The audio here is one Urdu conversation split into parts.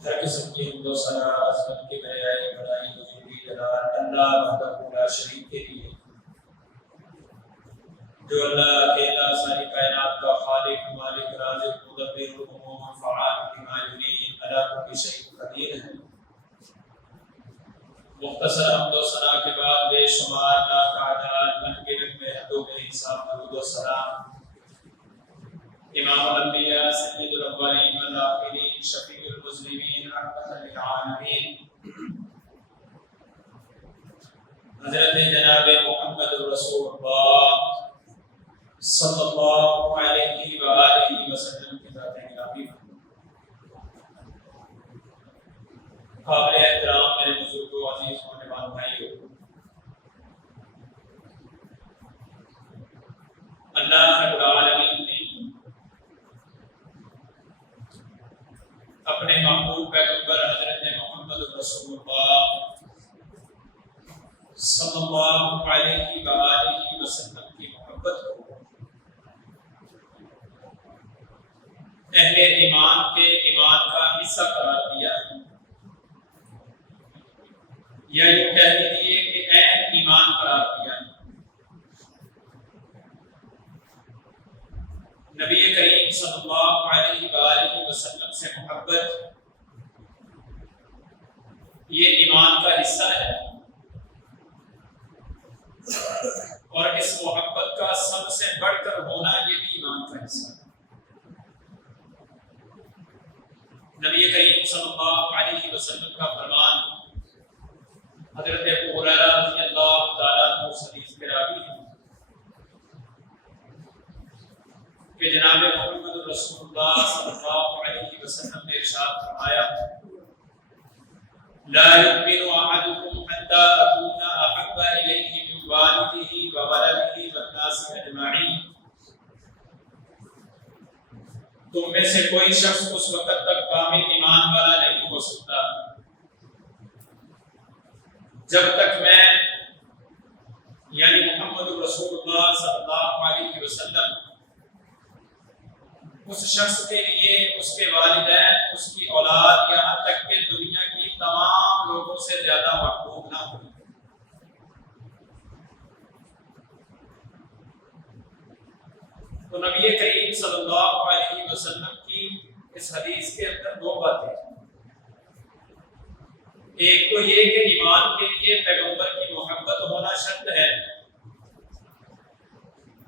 ہر قسم کی حمد و ثنا عظمت کی بڑائی بزرگی جلال اللہ وحدہ لا شریک کے لیے، جو اللہ اکیلا ساری کائنات کا خالق مالک رازق مدبر الامور فعال لما یرید علی کل شیء قدیر ہے۔ مختصر حمد و ثنا کے بعد بے شمار لاکھ انگنت میں حدوں بے حساب درود و سلام امام الانبیاء سید الاولین والآخرین شفیع المذنبین رحمۃ للعالمین حضرت جناب محمد رسول اللہ صلی اللہ علیہ وآلہ وسلم کی ذات الہی قابل احترام میرے بزرگوں عزیز ہونے والے بھائیوں، اللہ رب العالمین نے اپنے محبوب پیغمبر حضرت محمد رسول اللہ صلی اللہ علیہ وآلہ وسلم کی محبت کو اہل ایمان کے ایمان کا حصہ قرار دیا، یا یوں کہہ دیجیے کہ اہل ایمان قرار دیا۔ نبی کریم صلی اللہ علیہ وآلہ وسلم سے محبت یہ ایمان کا حصہ ہے، اور اس محبت کا سب سے بڑھ کر ہونا یہ بھی ایمان کا حصہ ہے۔ نبی کریم صلی اللہ علیہ وسلم کا فرمان حضرت ابو ہریرہ رضی اللہ تعالیٰ عنہ حدیث کے راوی ہیں کہ جناب محمد رسول اللہ صلی اللہ علیہ وسلم نے ارشاد فرمایا لا يؤمن احدكم حتى اكون احب اليه من والده وولده والناس اجمعين۔ تم میں سے کوئی شخص اس وقت تک کامل ایمان والا نہیں ہو سکتا جب تک میں یعنی محمد رسول اللہ صلی اللہ علیہ وسلم اس شخص کے لیے اس کے والدین، اس کی اولاد، یہاں تک کہ دنیا کی تمام لوگوں سے زیادہ محبوب نہ ہو۔ تو نبی کریم صلی اللہ علیہ وسلم کی اس حدیث کے اندر دو باتیں، ایک تو یہ کہ ایمان کے لیے پیغمبر کی محبت ہونا شرط ہے،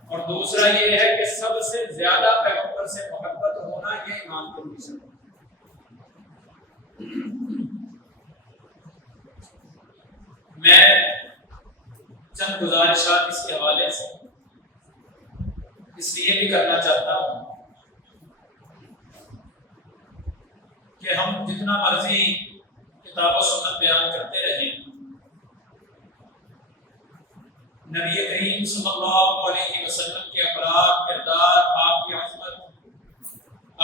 اور دوسرا یہ ہے کہ سب سے زیادہ پیغمبر سے محبت ہونا یہ ایمان کے لیے شرط ہے۔ میں چند گزارشات اس کے حوالے سے اس لیے بھی کرنا چاہتا ہوں کہ ہم جتنا مرضی کتاب و سنت بیان کرتے رہیں، نبی کریم صلی اللہ علیہ وسلم کے اخلاق، کردار، آپ کی عظمت،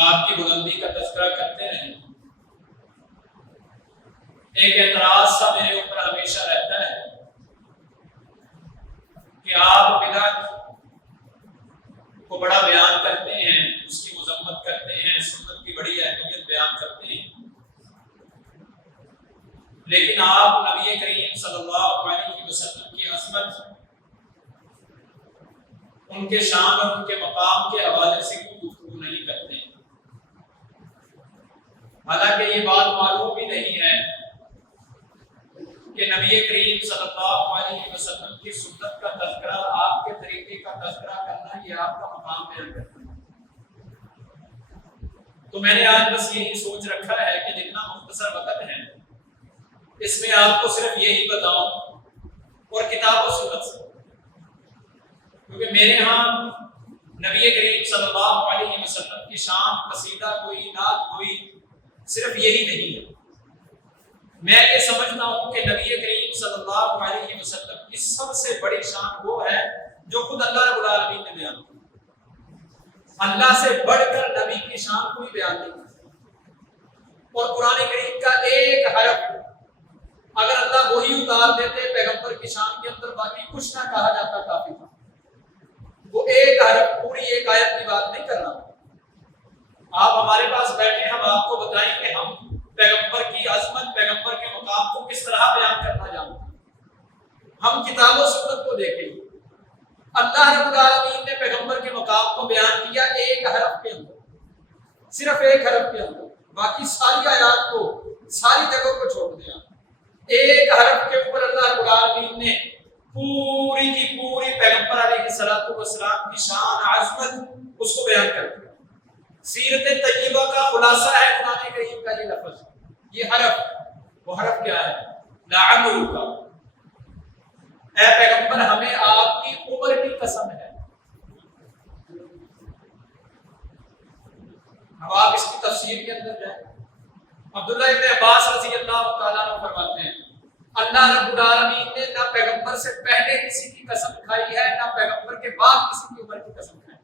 آپ کی بلندی کا تذکرہ کرتے رہیں، ایک اعتراض سا میرے اوپر ہمیشہ رہتا ہے کہ آپ بدعت کو بڑا بیان کرتے ہیں، اس کی مذمت کرتے ہیں، سنت کی بڑی اہمیت بیان کرتے ہیں، لیکن آپ نبی کریم صلی اللہ علیہ وسلم کی عظمت، ان کے شان اور ان کے مقام کے حوالے سے کوئی گفتگو نہیں کرتے، حالانکہ یہ بات معلوم بھی نہیں ہے کہ نبی کریم صلی اللہ علیہ وسلم کی سنت کا تذکرہ، آپ کے طریقے کا تذکرہ کرنا یہ آپ کا مقام بیان کرتا ہے۔ تو میں نے آج بس یہی سوچ رکھا ہے کہ جتنا مختصر وقت ہے اس میں آپ کو صرف یہی بتاؤں، اور کتاب و سنت سے، کیونکہ میرے ہاں نبی کریم صلی اللہ علیہ وسلم کی شان قصیدہ کوئی، نعت کوئی، صرف یہی نہیں ہے۔ میں یہ سمجھتا ہوں کہ نبی کریم صلی اللہ علیہ وسلم کی سب سے بڑی شان وہ ہے جو خود اللہ رب العالمین نے بیان کی۔ اللہ سے بڑھ کر نبی کی شان کوئی بیان نہیں کرتا، اور قرآن کریم کا ایک حرف اگر اللہ وہی اتار دیتے پیغمبر کی شان کے اندر، باقی کچھ نہ کہا جاتا کافی تھا۔ وہ ایک حرف پوری ایک آیت کی بات نہیں کرنا۔ آپ ہمارے پاس بیٹھے، ہم آپ کو بتائیں کہ ہم پیغمبر کی عظمت، پیغمبر کے مقام کو کس طرح بیان کرنا جانتے ہیں۔ ہم کتاب و سنت کو دیکھیں، اللہ رب العالمین نے پیغمبر کے مقام کو بیان کیا ایک حرف کے اندر، صرف ایک حرف کے اندر، باقی ساری آیات کو، ساری جگہوں کو چھوڑ دیا۔ ایک حرف کے اوپر اللہ رب العالمین نے پوری کی پوری پیغمبر علیہ الصلوۃ والسلام کی شان، عظمت اس کو بیان کر دیا۔ سیرت طیبہ کا خلاصہ ہے قرآن کریم کا یہ لفظ، یہ حرف، وہ حرف کیا ہے؟ لعمرک، اے پیغمبر ہمیں آپ کی عمر کی قسم ہے۔ اب آپ اس کی تفسیر کے اندر جائیں، عبداللہ ابن عباس رضی اللہ تعالیٰ عنہ فرماتے ہیں اللہ رب العالمین نے نہ پیغمبر سے پہلے کسی کی قسم کھائی ہے، نہ پیغمبر کے بعد کسی کی عمر کی قسم کھائی۔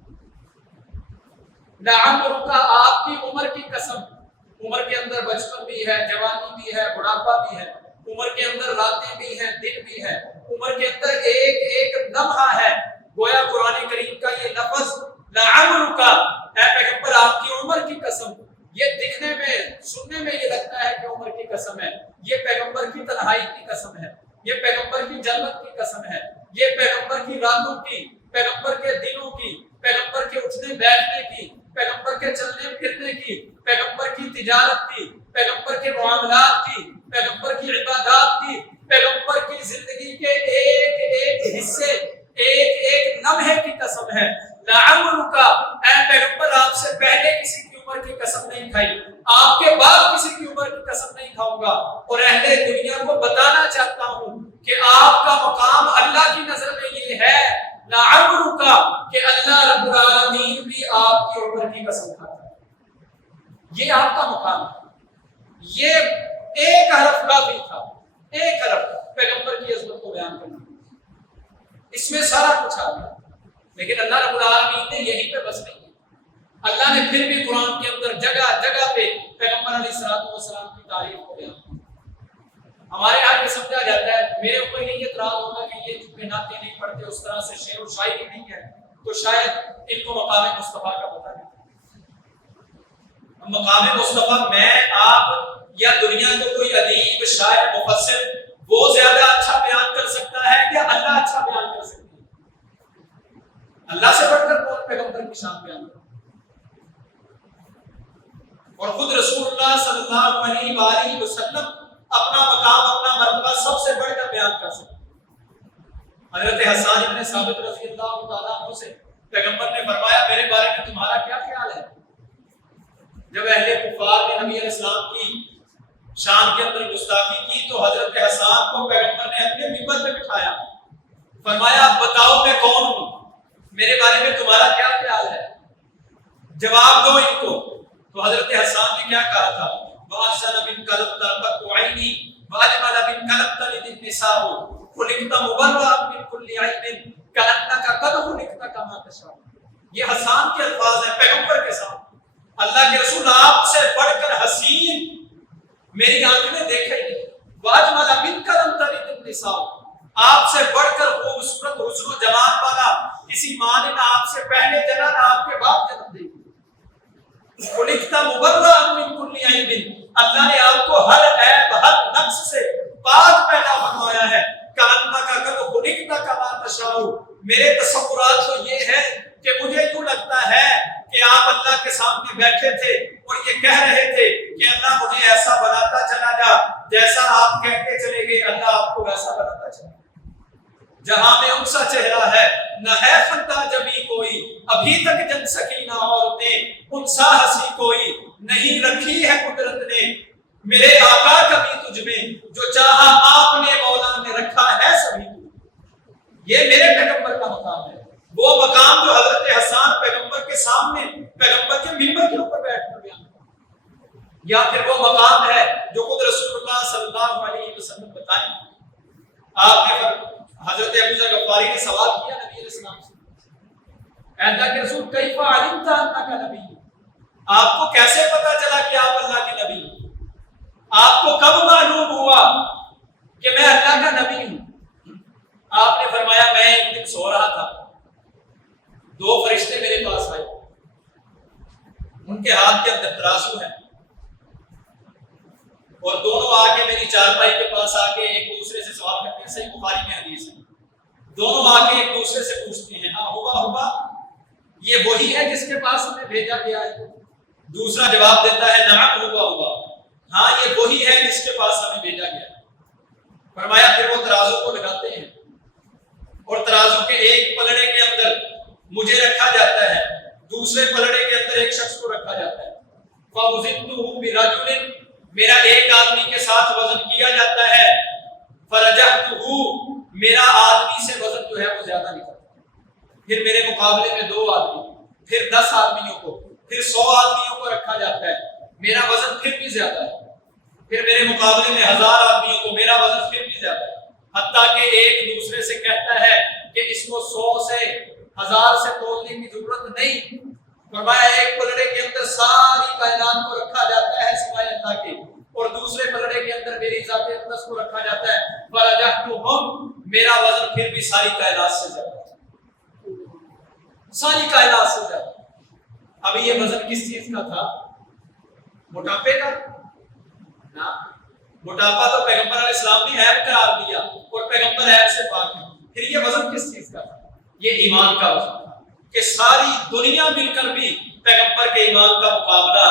لعمرک، آپ کی عمر کی قسم، عمر کے اندر بچپن بھی ہے، جوانی بھی ہے، بڑھاپا بھی ہے، عمر کے اندر راتیں بھی ہیں، دن بھی ہے، عمر کے اندر ایک ایک لمحہ ہے۔ گویا قرآن کریم کا یہ لفظ لعمرک، اے پیغمبر آپ کی عمر کی قسم، یہ دکھنے میں، سننے میں یہ لگتا ہے کہ عمر کی قسم ہے، یہ پیغمبر کی تنہائی کی قسم ہے، یہ پیغمبر کی جنت کی قسم ہے، یہ پیغمبر کی راتوں کی، پیغمبر کے دنوں کی، پیغمبر کے اٹھنے بیٹھنے کی، پیغمبر کے چلنے پھرنے کی، پیغمبر کی تجارت کی، پیغمبر کے معاملات کی، پیغمبر کی عبادات کی، پیغمبر کی زندگی کے ایک ایک حصے، ایک ایک لمحے کی قسم ہے۔ لعمرک، اے پیغمبر آپ سے پہلے کسی کی عمر کی قسم نہیں کھائی، آپ کے بعد کسی کی عمر کی قسم نہیں کھاؤں گا، اور اہل دنیا کو بتانا چاہتا ہوں کہ آپ کا مقام اللہ کی نظر میں یہ ہے لعمرک، کہ اللہ رب العالمین بھی آپ کی عمر کی قسم کھاتا ہے۔ یہ آپ کا مقام ہے۔ یہ ایک حرف کافی تھا، ایک حرف پیغمبر کی عظمت کو بیان کرنا، اس میں سارا کچھ آ گیا۔ لیکن اللہ رب العالمین نے یہیں پہ بس نہیں، اللہ نے پھر بھی قرآن کے اندر جگہ جگہ پہ پیغمبر علیہ الصلوۃ والسلام کی تعریف کو بیان کیا۔ ہمارے یہاں یہ سمجھا جاتا ہے، میرے اوپر یہ اعتراض ہوگا کہ یہ چونکہ نعتیں نہیں پڑھتے، اس طرح سے شعر و شاعری نہیں ہے، تو شاید ان کو مقام مصطفیٰ کا پتہ نہیں۔ مقام مصطفیٰ میں، آپ یا دنیا کو کوئی ادیب، شاعر، مفسر وہ زیادہ اچھا بیان کر سکتا ہے یا اللہ اچھا بیان کر سکتا ہے؟ اللہ سے بڑھ کر کون پیغمبر کی شان بیان کرتا ہے؟ اور خود رسول اللہ صلی اللہ علیہ وآلہ وسلم اپنا مقام، اپنا مرتبہ سب سے بڑھ کر بیان کر سکتے ہیں۔ حضرت حسان ابن ثابت رضی اللہ تعالیٰ عنہ سے پیغمبر نے فرمایا میرے بارے میں تمہارا کیا خیال ہے؟ جب اہل کفار نے نبی علیہ السلام کی شان کے اندر گستاخی کی تو حضرت حسان کو پیغمبر نے اپنے منبر پہ بٹھایا، فرمایا اب بتاؤ میں کون ہوں، میرے بارے میں تمہارا کیا خیال ہے، جواب دو ان کو۔ تو حضرت حسان نے کیا کہا تھا؟ وَأَحْسَنَ مِنْكَ لَمْ تَرْبَتْ عَيْنِي وَأَجْمَلَ مِنْكَ لَمْ تَلِدِ النِّسَاءُ خُلِقْتَ مُبَرَّأً مِنْ كُلِّ عَيْبٍ كَأَنَّكَ قَدْ خُلِقْتَ كَمَا تَشَاءُ۔ یہ حسان کے الفاظ ہیں پیغمبر کے ساتھ۔ اللہ کے رسول آپ سے بڑھ کر حسین میری آنکھ نے دیکھا ہی نہیں۔ وَأَجْمَلَ مِنْكَ لَمْ تَلِدِ النِّسَاءُ، آپ سے بڑھ کر خوبصورت حسن و جمال والا کسی ماں نے نہ آپ سے پہلے جنا نہ آپ کے بعد جنم دی۔ خلقت مبرأ من کل عیب، اللہ نے آپ کو ہر عیب، ہر نقص سے پاک پیدا فرمایا ہے۔ کأنک قد خلقت کما تشاء، میرے تصورات تو یہ ہے کہ مجھے یوں لگتا ہے کہ آپ اللہ کے سامنے بیٹھے تھے اور یہ کہہ رہے تھے کہ اللہ مجھے ایسا بناتا چلا جا، جیسا آپ کہتے چلے گئے اللہ آپ کو ویسا بناتا چلا۔ جہاں میں ان سا چہرہ ہے نہ ہے خندہ جبھی کوئی، ابھی تک جن سکی نہ عورتیں ان سا ہنسی کوئی، نہیں رکھی ہے قدرت نے میرے آقا کبھی تجھ میں، جو چاہا آپ نے مولا نے رکھا ہے سبھی کو۔ یہ میرے پیغمبر کا مقام ہے، وہ مقام جو حضرت حسان پیغمبر کے سامنے، پیغمبر کے منبر کے اوپر بیٹھ کر بیان کرتا، یا پھر وہ مقام ہے جو خود رسول اللہ صلی اللہ علیہ وسلم بتائیں۔ آپ نے حضرت ابو ذر غفاری نے سوال کیا نبی علیہ السلام سے، اے اللہ کے رسول کیف علمت انک نبی، آپ کو کیسے پتا چلا کہ آپ اللہ کے نبی ہیں؟ آپ کو کب معلوم ہوا کہ میں اللہ کا نبی ہوں؟ آپ نے فرمایا میں ایک دن سو رہا تھا، دو فرشتے میرے پاس آئے، ان کے ہاتھ کے اندر ترازو ہے، اور دونوں آ کے میری چارپائی کے پاس آ کے ایک دوسرے سے سوال کرتے ہیں. صحیح بخاری میں حدیث ہے. دونوں آ کے ایک دوسرے سے پوچھتے ہیں ہوا یہ وہی ہے جس کے پاس ہمیں بھیجا گیا ہے؟ دوسرا جواب دیتا ہے نعم ہوا ہاں یہ وہی ہے جس کے پاس ہمیں بھیجا گیا ہے. فرمایا پھر وہ ترازو کو لگاتے ہیں اور ترازو کے ایک پلڑے کے اندر مجھے رکھا جاتا ہے, دوسرے پلڑے کے اندر ایک شخص کو رکھا جاتا ہے. فَوْزِنْتُهُ بِرَجُلٍ میرا ایک آدمی کے ساتھ وزن کیا جاتا ہے. فَرَجَحْتُهُ میرا آدمی سے وزن جو ہے وہ زیادہ نکلتا ہے. پھر میرے مقابلے میں 2 آدمی, پھر 10 آدمیوں کو, پھر 100 آدمیوں کو رکھا جاتا ہے. میرا وزن پھر بھی زیادہ ہے. پھر میرے مقابلے میں 1000 آدمیوں کو, میرا وزن پھر بھی زیادہ ہے. حتیٰ کہ ایک دوسرے سے کہتا ہے کہ اس کو 100 سے 1000 سے تولنے کی ضرورت نہیں. فرمایا ایک پلڑے کے اندر ساری کائنات کو رکھا جاتا ہے سوائے اللہ کے, اور دوسرے پلڑے کے اندر میری ذات اقدس کو رکھا جاتا ہے. فرجحتہم میرا وزن پھر بھی ساری کائنات سے زیادہ ہے, ساری کائنات سے زیادہ. اب یہ وزن کس چیز کا تھا؟ موٹاپے کا نا. موٹاپا تو پیغمبر علیہ السلام نے عیب قرار دیا اور پیغمبر عیب سے پاک ہے. پھر یہ وزن کس چیز کا تھا؟ یہ ایمان کا وزن تھا کہ ساری دنیا مل کر بھی پیغمبر کے ایمان کا مقابلہ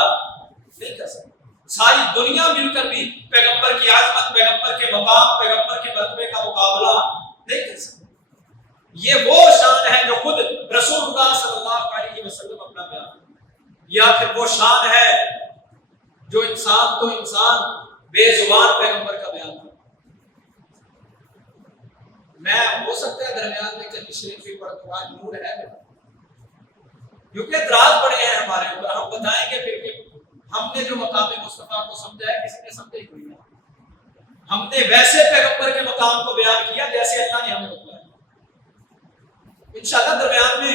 نہیں کر سکتی. ساری دنیا مل کر بھی پیغمبر کی عظمت, پیغمبر کے مقام, پیغمبر کے مرتبے کا مقابلہ نہیں کر سکتی. یہ وہ شان ہے جو خود رسول اللہ صلی اللہ علیہ وسلم اپنا بیان کرتے ہیں, یا پھر وہ شان ہے جو انسان تو انسان بے زبان پیغمبر کا بیان کرتا ہے. میں ہو سکتا ہے درمیان میں کہیں شریف بھی پڑھ دوں, آج نور ہے کیونکہ اعتراض بڑے ہیں ہمارے اوپر. ہم بتائیں گے پھر کہ ہم نے جو مقام مصطفیٰ کو سمجھا ہے کسی نے سمجھا ہی کوئی نہیں. ہم نے ویسے پیغمبر کے مقام کو بیان کیا جیسے اللہ نے ہمیں بتایا. انشاءاللہ درمیان میں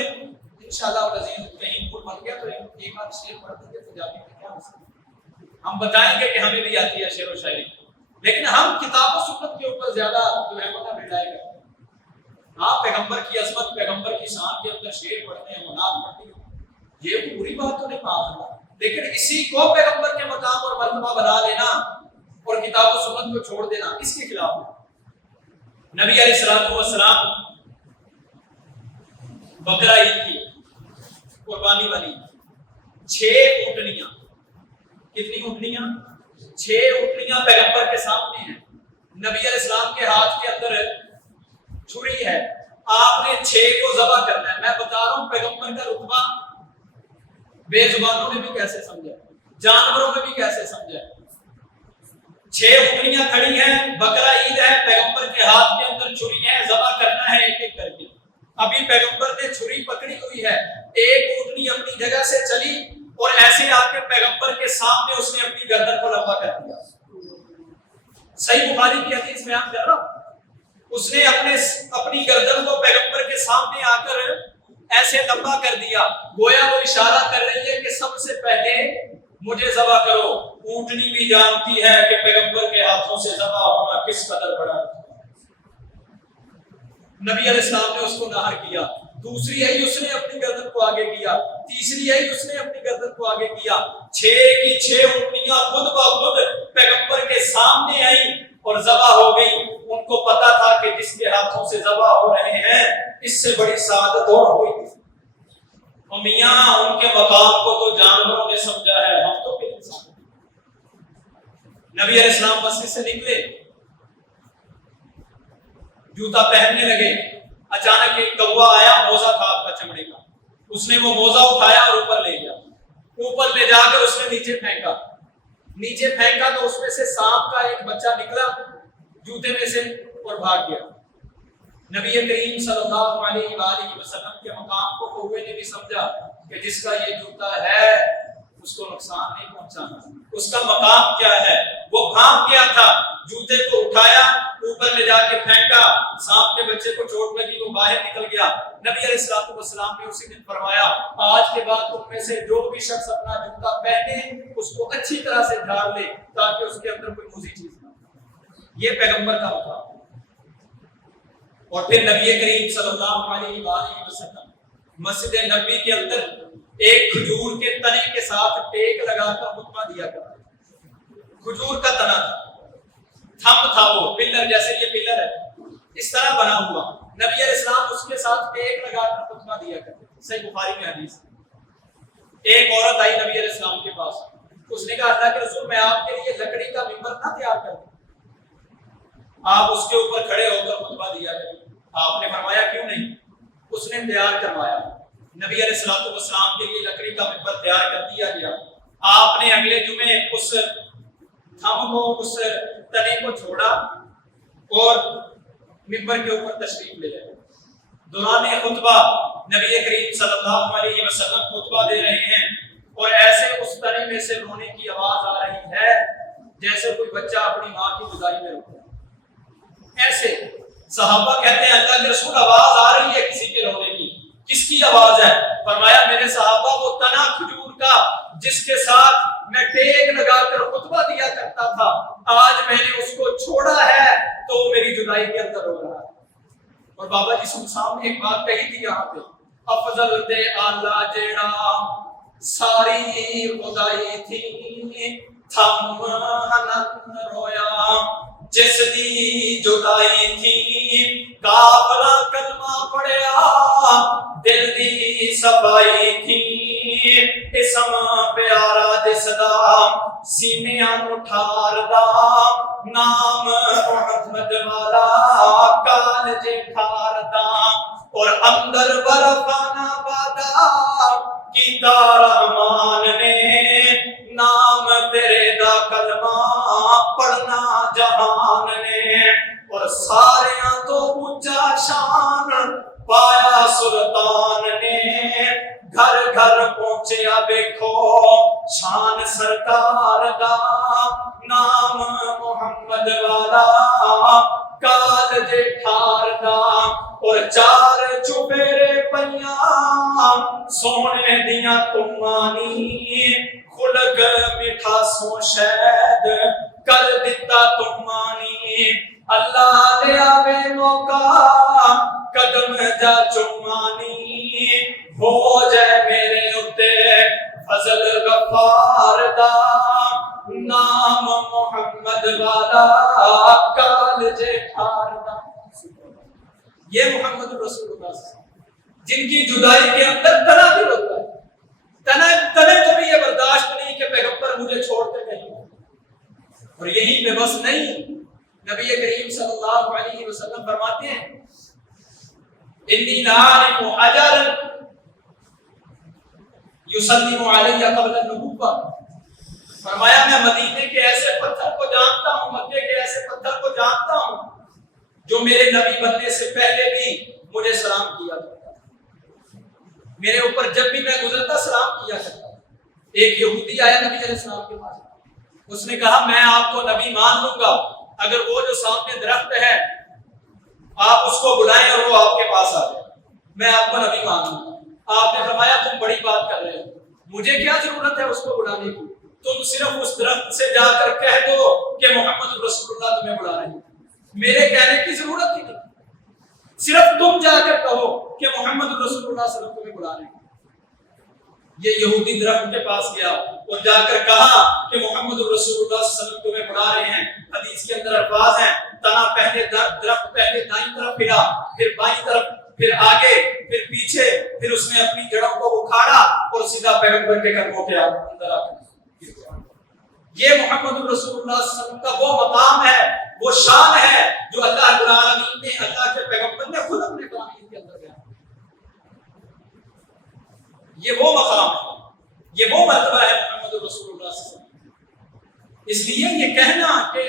انشاءاللہ العزیز کہیں پھول بن گیا تو ایک بار شعر پڑھ دیں گے تو جا کے کیا ہو سکتا ہے. ہم بتائیں گے کہ ہمیں بھی آتی ہے شعر و شاعری, لیکن ہم کتاب و سنت کے اوپر زیادہ جو ہے پتہ ملائے گا. ہاں پیغمبر کی عظمت, پیغمبر کی شان کے اندر شعر پڑھتے ہیں, منات پڑھتے ہیں, یہ پوری بات تو نہیں کہا, لیکن اسی کو پیغمبر کے مقام اور مرتبہ بنا لینا اور کتاب و سنت کو چھوڑ دینا اس کے خلاف ہے. نبی علیہ الصلوۃ والسلام بقرہ عید کی قربانی بنی 6 اونٹنیاں. کتنی اونٹنیاں؟ 6 اونٹنیاں پیغمبر کے سامنے ہیں. نبی علیہ السلام کے ہاتھ کے اندر چھری ہے, آپ نے 6 کو ذبح کرنا ہے. میں بتا رہا ہوں پیغمبر کا رتبہ بے زبانوں نے بھی کیسے سمجھا, جانوروں نے بھی کیسے سمجھا. 6 اونٹنیاں کھڑی ہیں, بقرہ عید ہے, پیغمبر کے ہاتھ کے اندر چھری ہے, ذبح کرنا ہے ایک ایک کر کے. ابھی پیغمبر نے چھری پکڑی ہوئی ہے, ایک اونٹنی اپنی جگہ سے چلی اور ایسے آ کے پیغمبر کے سامنے اس نے اپنی گردن کو لمبا کر دیا. صحیح بخاری کی حدیث بیان کر رہا ہوں. اس نے اپنی گردن کو پیغمبر کے سامنے آ کر ایسے لمبا کر دیا, گویا وہ اشارہ کر رہی ہے کہ سب سے پہلے مجھے ذبح کرو. اونٹنی بھی جانتی ہے کہ پیغمبر کے ہاتھوں سے ذبح ہونا کس قدر بڑا. نبی علیہ السلام نے اس کو نہر کیا. دوسری آئی اس نے اپنی گردن کو آگے کیا, تیسری آئی اس نے اپنی گردن کو آگے کیا. 6 کی 6 اونٹنیاں خود بخود پیغمبر کے سامنے آئی اور ذبح ہو گئی. ان کو پتا تھا کہ جس کے ہاتھوں سے ذبح ہو رہے ہیں اس سے بڑی سعادت اور ہوئی. اور میاں ان کے مقام کو تو جانوروں نے سمجھا ہے, ہم تو پھر انسان. نبی علیہ السلام مسجد سے نکلے, جوتا پہننے لگے, اچانک ایک کوا آیا, موزہ تھا آپ کا چمڑے کا. اس نے وہ موزہ اٹھایا اور اوپر لے گیا. اوپر لے جا کر اس نے نیچے پھینکا. نیچے پھینکا تو اس میں سے سانپ کا ایک بچہ نکلا جوتے میں سے اور بھاگ گیا. نبی کریم صلی اللہ علیہ وآلہ وسلم کے مقام کو کوے نے بھی سمجھا کہ جس کا یہ جوتا ہے اس کو نقصان نہیں پہنچانا. اس کا مقام کیا ہے؟ وہ بھاگ گیا تھا, جوتے کو اٹھایا, اوپر لے جا کے پھینکا, سانپ کے بچے کو چوٹ لگی, وہ باہر نکل گیا. نبی علیہ الصلوۃ والسلام نے اسی دن فرمایا آج کے بعد تم میں سے جو بھی شخص اپنا جوتا پہنے اس کو اچھی طرح سے جھاڑ لے تاکہ اس کے اندر کوئی موذی چیز نہ ہو. یہ پیغمبر کا مقام. اور پھر نبی کریم صلی اللہ علیہ وآلہ وسلم مسجد نبوی کے اندر ایک کھجور کے تنے کے ساتھ ٹیک لگا کر خطبہ دیا کرتے. کھجور کا تنا تھا, تھا وہ پلر، جیسے یہ پلر ہے اس طرح بنا ہوا، نبی علیہ السلام اس کے ساتھ ٹیک لگا کر خطبہ دیا کرتے تھے۔ صحیح بخاری میں حدیث ہے، ایک عورت آئی نبی علیہ السلام کے پاس، اس نے کہا اللہ کے رسول میں آپ کے لیے لکڑی کا ممبر نہ تیار کر دوں، آپ اس کے اوپر کھڑے ہو کر خطبہ دیا کریں۔ آپ نے فرمایا کیوں نہیں؟ اس نے تیار کروایا، نبی علیہ الصلوۃ والسلام کے لیے لکڑی کا ممبر تیار کر دیا گیا۔ آپ نے اگلے جمعے اس تھم کو، اس تنے کو چھوڑا اور ممبر کے اوپر تشریف لے گئے۔ دوران خطبہ نبی کریم صلی اللہ علیہ وسلم خطبہ دے رہے ہیں اور ایسے اس تنے میں سے رونے کی آواز آ رہی ہے جیسے کوئی بچہ اپنی ماں کی جدائی میں روتا ہے۔ ایسے صحابہ کہتے ہیں اللہ کے رسول آواز آ رہی ہے کسی کے رونے کی، کس کی آواز ہے؟ فرمایا میرے صحابہ وہ تنا کھجور کا جس کے ساتھ میں ٹیک لگا کر خطبہ دیا کرتا تھا، آج میں نے اس کو چھوڑا ہے تو وہ میری جدائی کے اندر رو رہا ہے۔ اور بابا جی صاحب نے ایک بات کہی تھی یہاں پہ، افضل دے آلہ جیڑا ساری خدائی تھی تھم ہنن رویا جس دی جدائی تھی، کافلا کلمہ پڑھیا دل دی صفائی تھی، اسم پیارا جس دا سینیاں نوں ٹھار دا، نام محمد والا کالج ٹھار دا، اور اندر برفانا بادا کیتا رحمان نے، نام تیرے دا کلمہ پڑھنا جہان نے، اور ساریاں تو اونچا شان پایا سلطان نے، گھر گھر پہنچیا دیکھو شان سرکار دا، نام محمد والا کالج ٹھار دا، اور چار چوبیرے پیاں سونے دیاں تمانی، خلق میٹھا سو شہد کر دیتا تمانی، اللہ دے آوے موقع قدم جا چمانی، ہو جائے میرے اتے فضل غفار دا، نام محمد والا کالج ٹھار دا۔ یہ محمد رسول اللہ صلی اللہ علیہ وسلم جن کی جدائی کے اندر تنا بھی ہوتا ہے، تنے کو بھی یہ برداشت نہیں کہ پیغمبر مجھے چھوڑتے نہیں، اور یہی پہ بس نہیں، نبی کریم صلی اللہ علیہ وسلم فرماتے ہیں انی لعارف حجرا یسلم علی قبل النبوۃ، فرمایا میں مدینے کے ایسے پتھر کو جانتا ہوں، مکے کے ایسے پتھر کو جانتا ہوں جو میرے نبی بننے سے پہلے بھی مجھے سلام کیا کرتا، میرے اوپر جب بھی میں گزرتا سلام کیا کرتا۔ ایک یہودی آیا نبی علیہ السلام کے پاس، اس نے کہا میں آپ کو نبی مان لوں گا اگر وہ جو سامنے درخت ہے آپ اس کو بلائیں اور وہ آپ کے پاس آ جائے، میں آپ کو نبی مان لوں گا۔ آپ نے فرمایا تم بڑی بات کر رہے ہو، مجھے کیا ضرورت ہے اس کو بلانے کی، تم صرف اس درخت سے جا کر کہہ دو کہ محمد رسول اللہ تمہیں بلا رہے ہیں، میرے کہنے کی ضرورت ہی نہیں، صرف تم جا کر کہو کہ محمد رسول اللہ صلی اللہ علیہ وسلم تمہیں بلا رہے ہیں۔ یہ یہودی درخت کے پاس گیا اور جا کر کہا کہ محمد رسول اللہ صلی اللہ علیہ وسلم تمہیں بلا رہے ہیں۔ حدیث کے اندر الفاظ ہیں تنا پہلے درخت پہلے دائیں طرف پھرا، پھر بائیں طرف، پھر آگے، پھر پیچھے، پھر اس نے اپنی جڑوں کو اکھاڑا اور سیدھا پیغمبر کے قدموں کے اندر آ گیا۔ یہ محمد رسول اللہ صلی اللہ علیہ وسلم کا وہ مقام ہے، وہ شان ہے جو اللہ رب العالمین نے، اللہ کے پیغمبر نے خود اپنے کلام کے اندر بیان کیا۔ یہ وہ مقام ہے، یہ وہ مرتبہ ہے محمد رسول اللہ صلی اللہ علیہ وسلم۔ اس لیے یہ کہنا کہ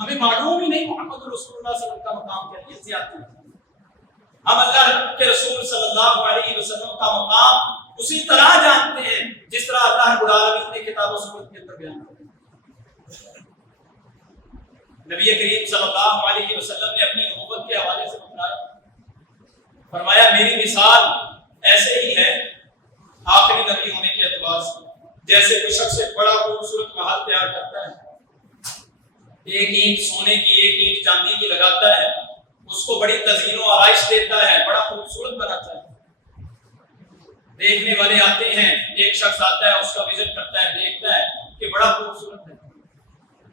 ہمیں معلوم ہی نہیں محمد رسول اللہ صلی اللہ علیہ وسلم کا مقام کیا، یہ زیادتی ہے۔ ہم اللہ کے رسول صلی اللہ علیہ وسلم کا مقام اسی طرح جانتے ہیں جس طرح اللہ رب العالمین نے کتاب و سنت کے اندر بیان کیا۔ نبی کریم صلی اللہ علیہ وسلم نے اپنی نبوت کے حوالے سے فرمایا میری مثال ایسے ہی ہے آخری نبی ہونے کے اعتبار سے، جیسے کوئی شخص ایک بڑا خوبصورت محل تیار کرتا ہے، ایک اینٹ سونے کی ایک اینٹ چاندی کی لگاتا ہے، اس کو بڑی تزئین و آرائش دیتا ہے، بڑا خوبصورت بناتا ہے، دیکھنے والے آتے ہیں، ایک شخص آتا ہے اس کا وزٹ کرتا ہے، دیکھتا ہے کہ بڑا خوبصورت ہے،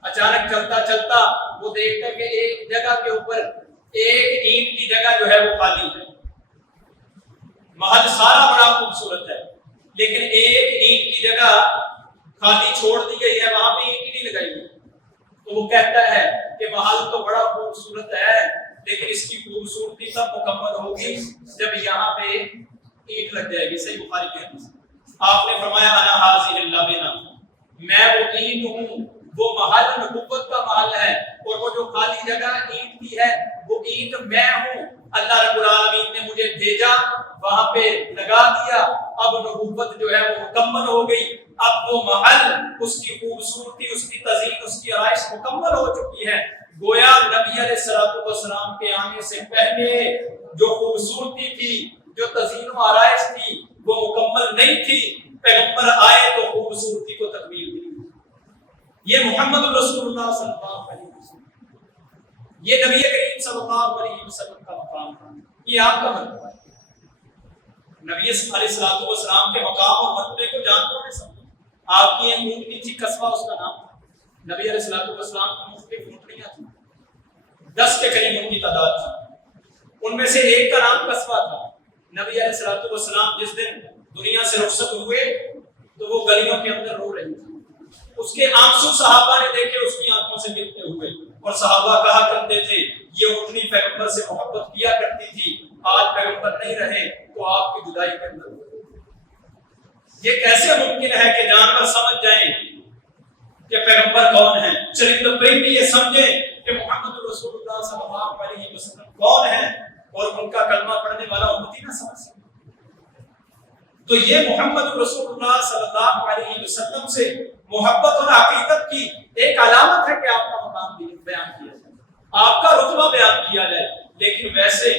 اچانک چلتا چلتا وہ دیکھتا ہے کہ ایک جگہ کے اوپر ایک اینٹ کی جگہ جو ہے وہ خالی ہے، محل سارا بڑا خوبصورت ہے لیکن ایک اینٹ کی جگہ خالی چھوڑ دی گئی ہے، وہاں پہ اینٹ نہیں لگائی گئی، تو وہ کہتا ہے کہ محل تو بڑا خوبصورت ہے لیکن اس کی خوبصورتی تب مکمل ہوگی جب یہاں پہ اینٹ لگ جائے گی۔ صحیح بخاری کی حدیث، آپ نے فرمایا انا حاضر اللبنہ، میں وہ اینٹ ہوں، وہ محل نبوت کا محل ہے، اور وہ جو خالی جگہ اینٹ کی ہے وہ اینٹ میں ہوں، اللہ رب العالمین نے مجھے بھیجا، وہاں پہ لگا دیا، اب نبوت جو ہے وہ مکمل ہو گئی، اب وہ محل، اس کی خوبصورتی، اس کی تزئین، اس کی آرائش مکمل ہو چکی ہے۔ گویا نبی علیہ الصلوۃ والسلام کے آنے سے پہلے جو خوبصورتی تھی، جو تزئین و آرائش تھی، وہ مکمل نہیں تھی، پیغمبر آئے تو خوبصورتی کو تکمیل دی۔ یہ محمد رسول اللہ صلی اللہ علیہ وسلم، یہ نبی کریم صلی اللہ علیہ وسلم کا مقام تھا، یہ آپ کا مرتبہ ہے۔ نبی علیہ الصلوۃ والسلام کے مقام اور مرتبے کو جانتے ہیں سب۔ آپ کی ایک اونٹنی تھی قصوہ، اس کا نام تھا، نبی علیہ الصلوۃ والسلام کی مختلف اونٹنیاں تھیں، 10 کے قریب ان کی تعداد تھی، ان میں سے ایک کا نام قصوہ تھا۔ نبی علیہ الصلوۃ والسلام جس دن دنیا سے رخصت ہوئے تو وہ گلیوں کے اندر رو رہی تھی، اس کے آنسو صحابہ نے دیکھے اس کی آنکھوں سے گرتے ہوئے، اور صحابہ کہا کرتے تھے یہ اونٹنی پیغمبر سے محبت کیا کرتی تھی، آج پیغمبر نہیں رہے تو آپ کی جدائی کے اندر۔ یہ کیسے ممکن ہے کہ جانور سمجھ جائیں کہ پیغمبر کون ہیں، چرند پرندے یہ سمجھیں کہ محمد رسول اللہ صلی اللہ علیہ وسلم کون ہیں، اور ان کا کلمہ پڑھنے والا امتی نہ سمجھ سکے۔ تو یہ محمد رسول اللہ صلی اللہ علیہ وسلم سے محبت اور عقیدت کی ایک علامت ہے کہ آپ کا مقام بیان کیا جائے، آپ کا رتبہ بیان کیا جائے، لیکن ویسے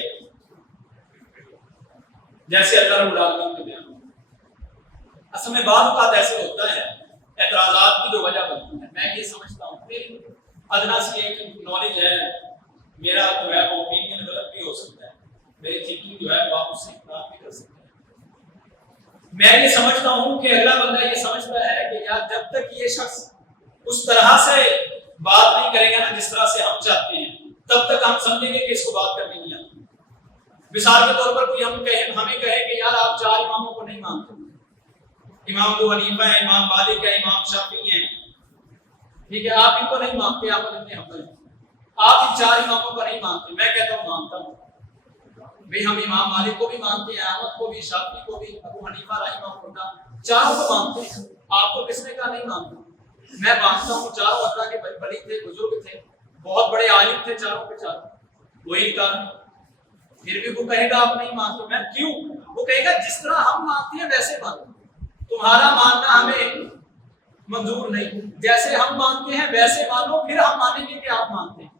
جیسے اللہ رب العالمین کے بیان۔ اصل میں بعض اوقات ایسے ہوتا ہے اعتراضات کی جو وجہ بنتی ہے، میں یہ سمجھتا ہوں میری ادنا سی ایک نالج ہے، میرا جو ہے وہ اوپینین غلط بھی ہو سکتا ہے، میری تھنکنگ جو ہے وہ آپ اس سے اختلاف بھی کر سکتے ہیں۔ میں یہ سمجھتا ہوں کہ اگلا بندہ یہ سمجھتا ہے کہ یار جب تک یہ شخص اس طرح سے بات نہیں کرے گا نا جس طرح سے ہم چاہتے ہیں، تب تک ہم سمجھیں گے کہ اس کو بات کرنی نہیں آتی۔ مثال کے طور پر کوئی ہمیں کہے کہ یار آپ 4 اماموں کو نہیں مانتے، امام ابو حنیفہ ہے، امام مالک ہے، امام شافعی ہے، ٹھیک ہے، آپ ان کو نہیں مانتے، احمد بن حنبل، آپ ان 4 اماموں کو نہیں مانتے، میں کہتا ہوں مانتا ہوں بھئی، ہم امام مالک کو بھی مانتے ہیں، احمد کو بھی، شافعی کو بھی، ابو حنیفہ رحمہ اللہ، چاروں کو مانتے ہیں۔ آپ کو کس نے کہا نہیں مانتے؟ میں مانتا ہوں، چاروں اللہ کے بڑی تھے، بزرگ تھے، بہت بڑے عالم تھے چاروں کے چاروں، کوئی انکار نہیں۔ پھر بھی وہ کہے گا آپ نہیں مانتے، میں کیوں؟ وہ کہے گا جس طرح ہم مانتے ہیں ویسے مانتے، تمہارا ماننا ہمیں منظور نہیں، جیسے ہم مانتے ہیں ویسے مانو، پھر ہم مانیں گے کہ آپ مانتے ہیں۔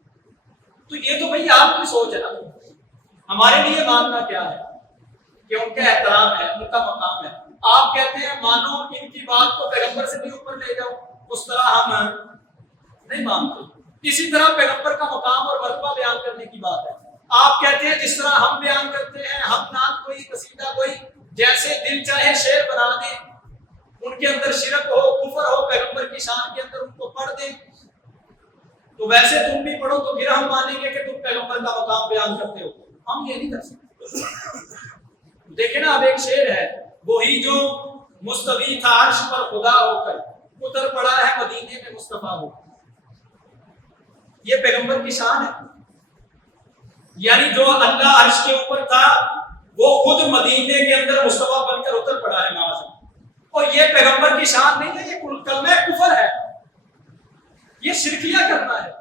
تو یہ تو بھائی آپ کی سوچ ہے نا، ہمارے لیے ماننا کیا ہے کہ ان کا احترام ہے، ان کا مقام ہے۔ آپ کہتے ہیں مانو ان کی بات کو پیغمبر سے بھی اوپر لے جاؤ، اس طرح ہم نہیں مانتے۔ اسی طرح پیغمبر کا مقام اور مرتبہ بیان کرنے کی بات ہے، آپ کہتے ہیں جس طرح ہم بیان کرتے ہیں، ہم نعت کوئی، قصیدہ کوئی، جیسے دل چاہے شعر بنا دیں، ان کے اندر شرک ہو، کفر ہو، پیغمبر کی شان کے اندر ان کو پڑھ دیں، تو ویسے تم بھی پڑھو تو پھر ہم مانیں گے کہ تم پیغمبر کا مقام بیان کرتے ہو۔ ہم یہ نہیں کر سکتے۔ دیکھیں نا، اب ایک شعر ہے، وہی جو مستوی تھا عرش پر خدا ہو کر، اتر پڑا ہے مدینے میں مصطفیٰ ہو کر۔ یہ پیغمبر کی شان ہے، یعنی جو اللہ عرش کے اوپر تھا وہ خود مدینے کے اندر مصطفیٰ بن کر اتر پڑا ہے معاذ اللہ۔ اور یہ پیغمبر کی شان نہیں ہے، یہ کلمہ کفر ہے، یہ شرکیہ کرنا ہے۔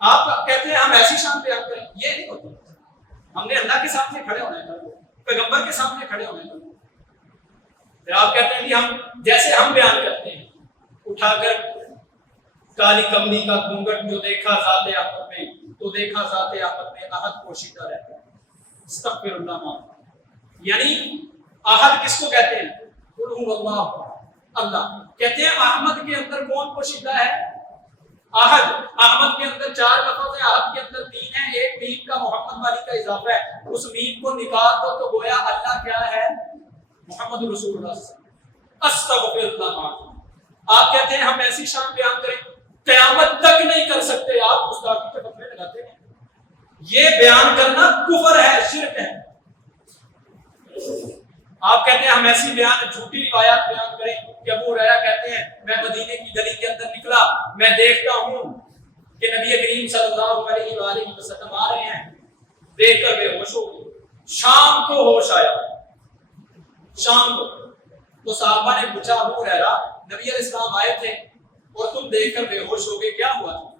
آپ کہتے ہیں ہم ایسی شان بیان کریں، یہ نہیں ہوتا۔ ہم نے اللہ کے سامنے کھڑے ہونا ہے، پیغمبر کے سامنے کھڑے ہونا ہے۔ پھر آپ کہتے ہیں کہ ہم جیسے ہم بیان کرتے ہیں، اٹھا کر کالی کملی کا گھونگٹ جو دیکھا ذات احمد میں، تو دیکھا ذات احمد میں احد پوشیدہ رہتا ہے، استغفر اللہ معاف۔ یعنی احد کس کو کہتے ہیں؟ قل هو اللہ، اللہ کہتے ہیں احمد کے اندر کون پوشیدہ ہے؟ احد۔ احمد کے اندر 4 لفظ ہیں، احد کے اندر 3 ہیں، ایک میم کا محمد والی کا اضافہ ہے، اس میم کو نکال دو تو گویا اللہ کیا ہے؟ محمد رسول اللہ صلی اللہ علیہ وسلم۔ استغفر اللہ معاف۔ آپ کہتے ہیں ہم ایسی شان بیان کریں، قیامت تک نہیں کر سکتے، آپ یہ بیان کرنا کفر ہے، شرک ہے۔ آپ کہتے ہیں ہم ایسی جھوٹی روایات بیان کریں کہ ابو ہریرہ کہتے ہیں میں مدینے کی گلی کے اندر نکلا، میں دیکھتا ہوں کہ نبی کریم صلی اللہ علیہ وآلہ وسلم آ رہے ہیں، دیکھ کر بے ہوش ہو گئے۔ شام کو ہوش آیا، شام کو تو صحابہ نے پوچھا ابو ہریرہ نبی علیہ السلام آئے تھے اور تم دیکھ کر بے ہوش ہو گئے، کیا ہوا تھا؟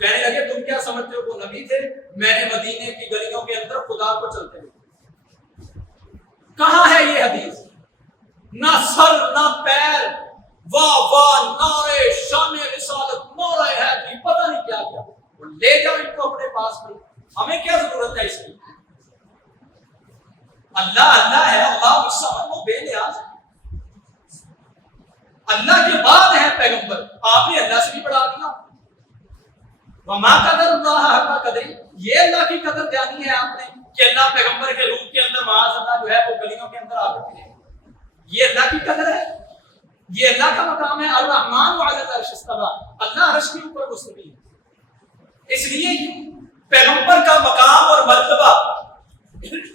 کہنے لگے تم کیا سمجھتے ہو وہ نبی تھے؟ میں نے مدینے کی گلیوں کے اندر خدا کو چلتے ہوئے۔ کہاں ہے یہ حدیث؟ نہ سر نہ پیر، واہ واہ نعرے شان رسالت، نعرہ حیدری، پتہ نہیں کیا کیا، لے جاؤ ان کو اپنے پاس میں، ہمیں کیا ضرورت ہے اس کی؟ اللہ اللہ ہے، اللہ الصمد، وہ بے نیاز ہے، اللہ کے بعد ہے پیغمبر، آپ نے اللہ سے بھی بڑھا دیا۔ وما قدر اللہ حق قدر، یہ اللہ کی قدر جانی ہے آپ نے کہ اللہ پیغمبر کے روح کے اندر معاذ اللہ جو ہے وہ گلیوں کے اندر آ کر ہے، یہ اللہ کی قدر ہے، یہ اللہ کا مقام ہے۔ الرحمن علی العرش استوی، اللہ عرش کے اوپر مستوی ہے۔ اس لیے پیغمبر کا مقام اور مرتبہ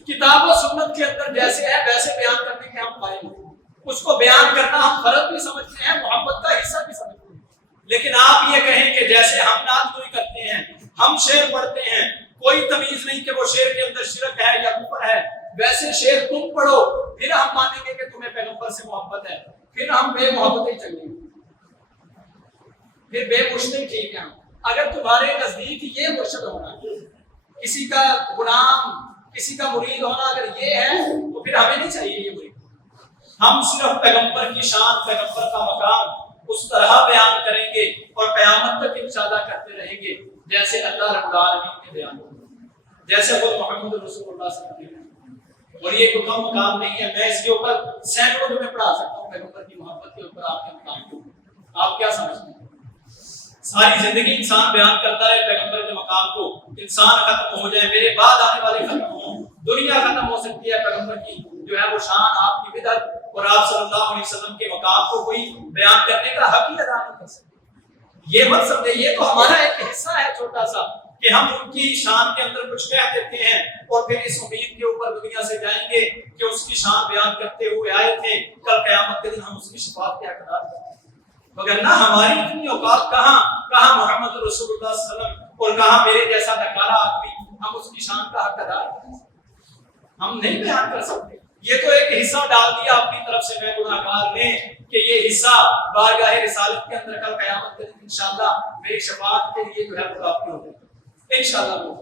کتاب و سنت کے اندر جیسے ہے ویسے بیان کرنے کے ہم قائل ہیں، اس کو بیان کرنا ہم فرض بھی سمجھتے ہیں، محبت کا حصہ بھی سمجھتے ہیں۔ لیکن آپ یہ کہیں کہ جیسے ہم نعت گوئی کرتے ہیں، ہم شعر پڑھتے ہیں، کوئی تمیز نہیں کہ وہ شعر کے اندر شرک ہے یا کفر ہے، ویسے شعر تم پڑھو پھر ہم مانیں گے کہ تمہیں پیغمبر سے محبت ہے، پھر ہم بے محبتیں چلیں گے، پھر بے مرشد ٹھیک ہے۔ اگر تمہارے نزدیک یہ مرشد ہونا، کسی کا غلام، کسی کا مرید ہونا اگر یہ ہے تو پھر ہمیں نہیں چاہیے یہ مرید۔ ہم صرف پیغمبر کی شان، پیغمبر کا مقام اس طرح بیان کریں گے اور قیامت تک انشاءاللہ کرتے رہیں گے جیسے اللہ رب العالمین نے بیان کیا، جیسے وہ محمد رسول اللہ صلی اللہ علیہ وسلم۔ اور یہ کوئی کم مقام نہیں ہے، میں اس کے اوپر سینکڑوں میں پڑھا سکتا ہوں پیغمبر کی محبت کے اوپر، آپ کے مقام کے اوپر۔ آپ کیا سمجھتے ہیں؟ ساری زندگی انسان بیان کرتا ہے پیغمبر کے مقام کو، انسان ختم ہو جائے، میرے بعد آنے والے ختم ہوں، دنیا ختم ہو سکتی ہے، پیغمبر کی جو ہے وہ شان، آپ کی بدعت اور آپ صلی اللہ علیہ وسلم کے مقام کو کوئی بیان کرنے کا حق ہی ادا نہیں کر سکتے۔ یہ مت سمجھے، یہ تو ہمارا ایک حصہ ہے چھوٹا سا کہ ہم ان کی شان کے اندر کچھ کہہ دیتے ہیں اور پھر اس امید کے اوپر دنیا سے جائیں گے کہ اس کی شان بیان کرتے ہوئے آئے تھے، کل قیامت کے دن ہم اس کی شفاعت کے حقدار ہیں۔ مگر نہ ہماری اتنی اوقات کہاں محمد رسول اللہ صلی اللہ علیہ وسلم اور کہاں میرے جیسا نکارا آدمی ہم اس کی شان کا حقدار ہیں، ہم نہیں بیان کر سکتے۔ یہ تو ایک حصہ ڈال دیا اپنی طرف سے میں گناہگار نے کہ یہ حصہ بارگاہ رسالت کے اندر کل قیامت کے دن انشاءاللہ میری شفاعت کے لیے جو ہے وہ کافی ہوگا انشاءاللہ وہ۔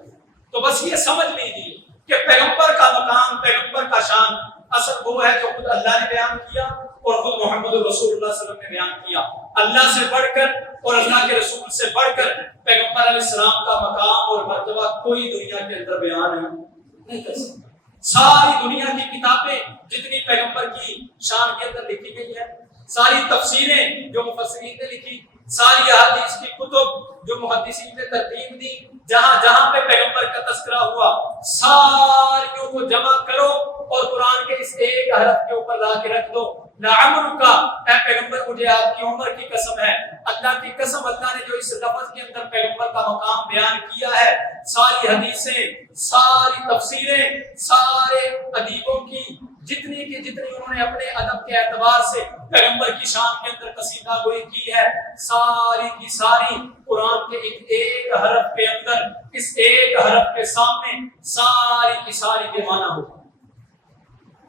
تو بس یہ سمجھ لیجیے کہ پیغمبر کا مقام، پیغمبر کا شان اصل وہ ہے جو خود اللہ نے بیان کیا اور خود محمد رسول اللہ صلی اللہ علیہ وسلم نے بیان کیا۔ اللہ سے بڑھ کر اور اللہ کے رسول سے بڑھ کر پیغمبر علیہ السلام کا مقام اور مرتبہ کوئی دنیا کے اندر بیان نہیں کر سکتا۔ ساری دنیا کی کتابیں جتنی پیغمبر کی شان کے اندر لکھی گئی ہے، ساری تفسیریں جو مفسرین نے لکھی، ساری احادیث کی کتب جو محدثین نے ترتیب دی، جہاں جہاں پہ پیغمبر کا تذکرہ ہوا ساریوں کو جمع کرو اور قرآن کے اس ایک حرف کے اوپر لا کے رکھ دو، لعمرک، اے پیغمبر مجھے آپ کی عمر کی قسم ہے، اللہ کی قسم، اللہ نے جو اس لفظ کے اندر پیغمبر کا مقام بیان کیا ہے، ساری حدیثیں، ساری تفسیریں، سارے ادیبوں کی جتنی انہوں نے اپنے ادب کے اعتبار سے پیغمبر کی شان کے اندر قصیدہ گوئی کی ہے، ساری کی ساری قرآن کے ایک حرف کے اندر، اس ایک حرف کے سامنے ساری کی ساری کے معنی ہوگا۔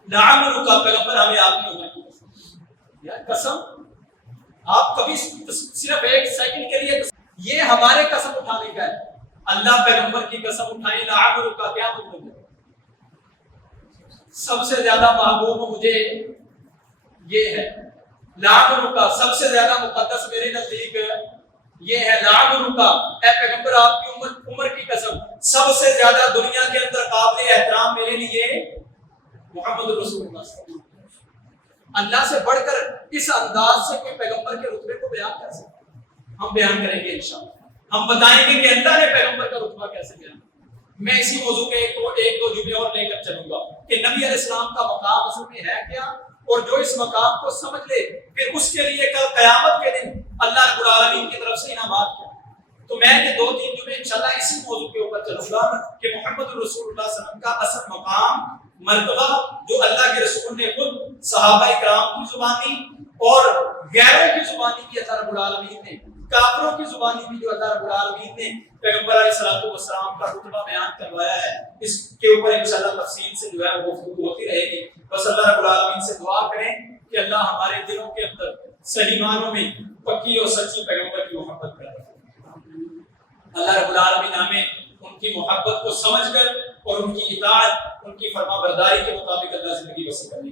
لعمرک، پیغمبر ہمیں آپ کی عمر کی یار قسم، آپ کبھی صرف ایک سیکنڈ کے لیے یہ ہمارے قسم اٹھانے کا ہے، اللہ پیغمبر کی قسم اٹھائیں، لعمرک کا کیا مطلب ہے؟ سب سے زیادہ محبوب مجھے یہ ہے، لعمرک سب سے زیادہ مقدس میرے نزدیک یہ ہے، لعمرک اے پیغمبر آپ کی عمر کی قسم، سب سے زیادہ دنیا کے اندر قابل احترام میرے لیے محمد رسول اللہ صلی اللہ علیہ وسلم۔ اللہ سے بڑھ کر اس انداز سے کوئی پیغمبر کے رتبے کو بیان کر سکتے، ہم بیان کریں گے انشاءاللہ، ہم بتائیں گے کہ اللہ نے پیغمبر کا رتبہ کیسے بیان کیا۔ میں اسی موضوع کے ایک دو جملے اور لے کر چلوں گا کہ نبی علیہ السلام کا مقام اصل میں ہے کیا، اور جو اس مقام کو سمجھ لے پھر اس کے لیے کل قیامت کے دن اللہ رب العالمین کی طرف سے انعامات کیا۔ تو میں یہ 2-3 جمعے انشاءاللہ اسی موضوع کے اوپر چلوں گا کہ محمد رسول اللہ صلی اللہ علیہ وسلم کا اصل مقام، مرتبہ، جو اللہ کے رسول نے خود صحابہ کرام کی زبانی اور غیروں کی زبانی بھی اللہ رب العالمین نے، کافروں کی زبانی بھی جو اللہ رب العالمین نے پیغمبر علیہ الصلوۃ والسلام کا رتبہ بیان کروایا ہے، اس کے اوپر انشاءاللہ تفصیل سے جو ہے وہ گفتگو ہوتی رہے گی۔ بس اللہ رب العالمین سے دعا کریں کہ اللہ ہمارے دلوں کے اندر صحیح معنوں میں پکی اور سچی پیغمبر کی محبت کرے۔ اللہ رب العالمین ہمیں ان کی محبت کو سمجھ کر اور ان کی اطاعت، ان کی فرما برداری کے مطابق اللہ زندگی بسر کرنے